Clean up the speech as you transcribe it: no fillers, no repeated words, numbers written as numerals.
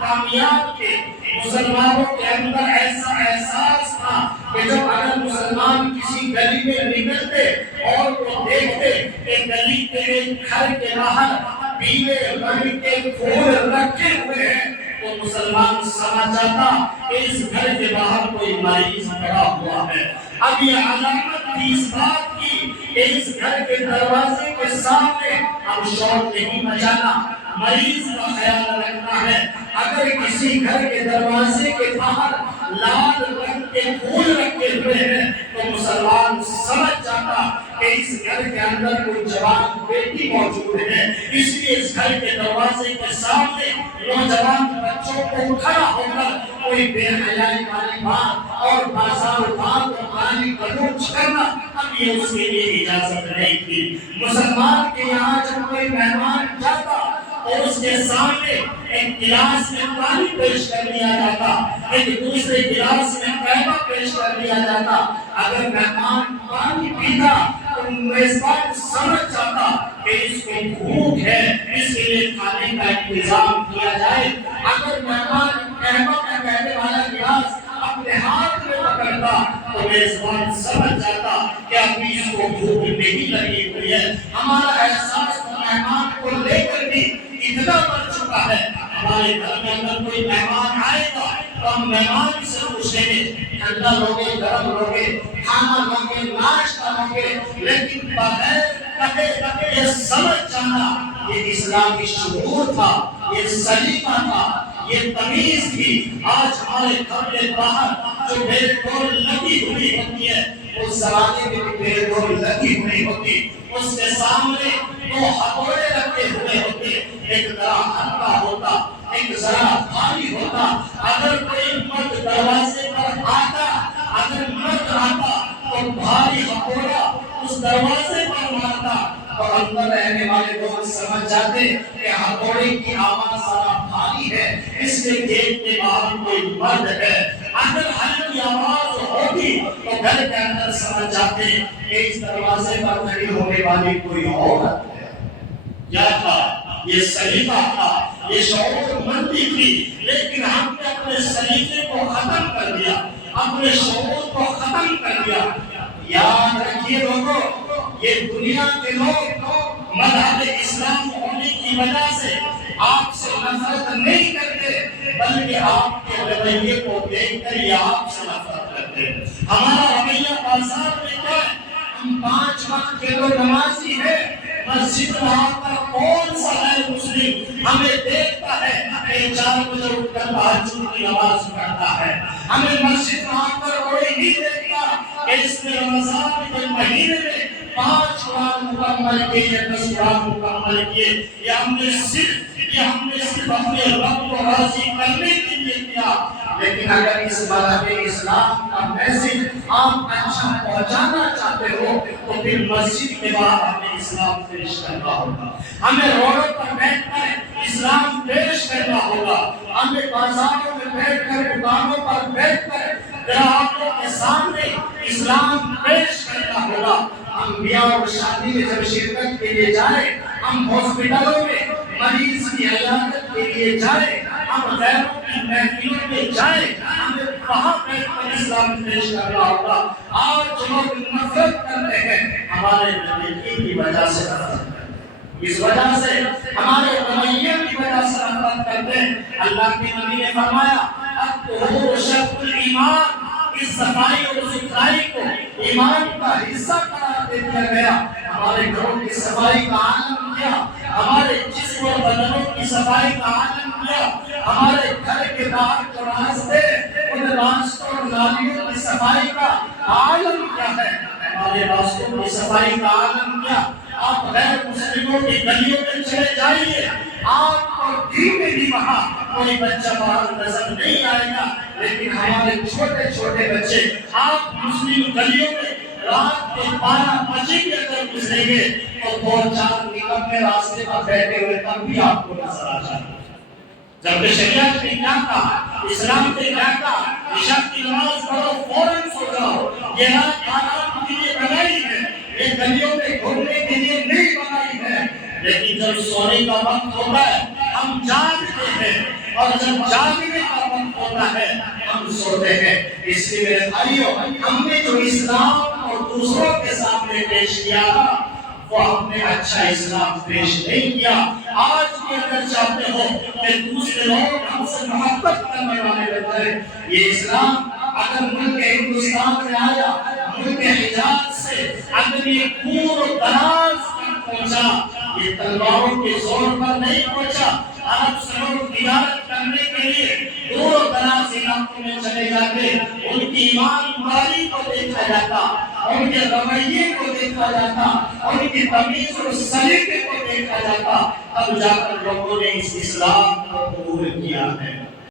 کامیاب تھے. مسلمانوں کے اندر ایسا احساس تھا کہ جب اگر مسلمان کسی گلی میں نکلتے اور وہ دیکھتے کہ گلی کے گھر کے باہر پیلے رنگ کے پھول رکھے ہوئے ہیں تو مسلمان سمجھ جاتا کہ اس گھر کے باہر کوئی مریض پڑا ہوا ہے. اب یہ علامت تھی اس بات کی کہ اس گھر کے دروازے کے سامنے اب شور نہیں مچانا، مریض کا خیال رکھنا ہے. اگر کسی گھر کے دروازے کے باہر لال رنگ کے پھول رکھے ہوئے ہیں تو مسلمان سمجھ جاتا کہ اس گھر کے اندر کوئی جوان بیٹی موجود ہے. اس لیے اس گھر کے دروازے کے سامنے نوجوان بچوں کو کھڑا ہو کر کوئی بے حیائی والی بات اور بازار بات اور گالی گلوچ کرنا اب یہ اس کے لیے اجازت نہیں تھی. مسلمان کے یہاں جب کوئی مہمان جاتا اور اس کے سامنے ایک گلاس میں پانی پیش کر دیا جاتا، ایک دوسرے گلاس میں قہوہ پیش کر دیا جاتا، اگر مہمان پانی پیتا تو میزبان سمجھ جاتا کہ اس کو بھوک ہے، اس کے لیے کھانے کا انتظام کیا جائے. اگر مہمان قہوہ کا کہنے والا گلاس اپنے ہاتھ میں پکڑتا تو میزبان سمجھ جاتا کہ ابھی اس کو بھوک نہیں لگی ہوئی ہے. ہمارا احساس مہمان کو لے کر بھی اتنا بڑھ چکا ہے. ہمارے گھر میں اگر کوئی مہمان آئے گا تو ہم مہمان سے پوچھیں گے ٹھنڈا لوگے، گرم لوگے، کھانا لوگے، ناشتہ لوگے، لیکن بغیر کہے یہ سمجھ جانا یہ اسلامی شعور تھا، یہ سلیقہ تھا، یہ تمیز تھی. آج ہمارے گھر کے باہر جو بیل ڈور لگی ہوئی ہوتی ہے اس زمانے میں بھی بیل ڈور لگی ہوئی ہوتی، اس کے سامنے دو ہتھوڑے رکھے ہوئے ہوتے، ایک ذرا ہلکا ہوتا ایک ذرا بھاری ہوتا. اگر کوئی مرد دروازے پر آتا، اگر مرد آتا تو بھاری ہتھوڑا اس دروازے پر مارتا تو اندر رہنے والے لوگ سمجھ جاتے کہ ہتھوڑے کی آواز ذرا بھاری ہے، اس کے گیٹ کے باہر کوئی مرد ہے. اگر ہلکی آواز ہوتی تو گھر کے اندر سمجھ جاتے کہ اس دروازے پر کھڑی ہونے والی کوئی عورت ہے. کیا تھا؟ یہ سلیقہ تھا، یہ شعور مندی تھی. لیکن ہم نے اپنے سلیقے کو ختم کر دیا، اپنے شعور کو ختم کر دیا. یاد رکھیے لوگوں، یہ دنیا کے لوگ مذہب اسلام ہونے کی وجہ سے آپ سے نفرت نہیں کرتے بلکہ آپ کے رویے کو دیکھ کر یہ آپ سے نفرت کرتے ہیں. ہمارا رویہ بازار میں کیا ہے؟ ہم 5 وقت کے لوگ نمازی ہیں، مسجد میں آ کر کون سا غیر مسلم ہمیں دیکھتا ہے کہ 4 بجے اٹھ کر تہجد کی نماز پڑھتا ہے. ہمیں مسجد میں آ کر کوئی نہیں دیکھتا کہ اس نے رمضان کے مہینے میں 5 قرآن مکمل کیے، 10 قرآن مکمل کیے. یہ ہم نے صرف اپنے رب کو راضی کرنے کے لیے کیا. لیکن اگر اس مذہب اسلام کا میسج آپ اچھا پہنچانا چاہتے ہو تو پھر مسجد کے باہر ہمیں اسلام پیش کرنا ہوگا، ہمیں روڈوں پر بیٹھ کر اسلام پیش کرنا ہوگا، ہمیں بازاروں میں بیٹھ کر، دکانوں پر بیٹھ کر گراہکوں کے سامنے اسلام پیش کرنا ہوگا. ہم بیاہ اور شادی میں جب شرکت کے لیے جائیں، ہم ہاسپٹلوں میں مریض کی عیادت کے لیے جائیں، ہم غیروں کی محفلوں میں جائیں، ہمیں وہاں بیٹھ کر اسلام پیش کرنا ہوگا. آج لوگ نفرت کرتے ہیں ہمارے رویے کی وجہ سے نفرت کرتے ہیں، اس وجہ سے ہمارے رویے کی وجہ سے نفرت کرتے ہیں. اللہ کے نبی نے فرمایا الطہور شطر الایمان، اس صفائی اور ستھرائی کو ایمان کا حصہ قرار دے دیا گیا. ہمارے گھروں کی صفائی کا عالم کیا، ہمارے جسم اور بدنوں کی صفائی کا عالم کیا، ہمارے گھر کے باہر جو راستے ان راستوں اور نالیوں کی صفائی کا عالم کیا ہے، ہمارے راستوں کی صفائی کا عالم کیا. آپ غیر مسلموں کی گلیوں میں چلے جائیے، آپ کو دین میں بھی وہاں کوئی بچہ باہر نظر نہیں آئے گا. لیکن ہمارے چھوٹے چھوٹے بچے آپ مسلم گلیوں میں رات کے 12 بجے کے اندر گزریں گے تو 2-4 نکمے راستے پر بیٹھے ہوئے تب بھی آپ کو نظر آ جائے گا. جبکہ شریعت نے کیا کہا، اسلام نے کیا کہا، عشاء کی نماز پڑھو فوراً سو جاؤ. یہ رات آرام کے لیے بنائی ہے، یہ گلیوں میں گھومنے کے لیے نہیں بنائی ہے. لیکن جب سونے کا وقت ہوتا ہے ہم جاگتے ہیں اور جب جاگنے کا وقت ہوتا ہے ہم سوتے ہیں. اس لیے میرے بھائیوں ہم نے جو اسلام اور دوسروں کے سامنے پیش کیا وہ ہم نے اچھا اسلام پیش نہیں کیا. آج بھی اگر چاہتے ہو کہ دوسرے لوگ ہم سے محبت کرنے والے بنیں، یہ اسلام اگر ملک ہندوستان میں آیا، ملک حجاز سے اگر یہ دور و دراز تک پہنچا، یہ تلواروں کے زور پر نہیں پہنچا. عرب سے لوگ تجارت کرنے کے لیے دور و دراز علاقوں میں چلے جاتے، ان کی ایمانداری کو دیکھا جاتا، ان کے رویے کو دیکھا جاتا، ان کی تمیز اور سلیقے کو دیکھا جاتا، تب جا کر لوگوں نے اس اسلام کو قبول کیا ہے.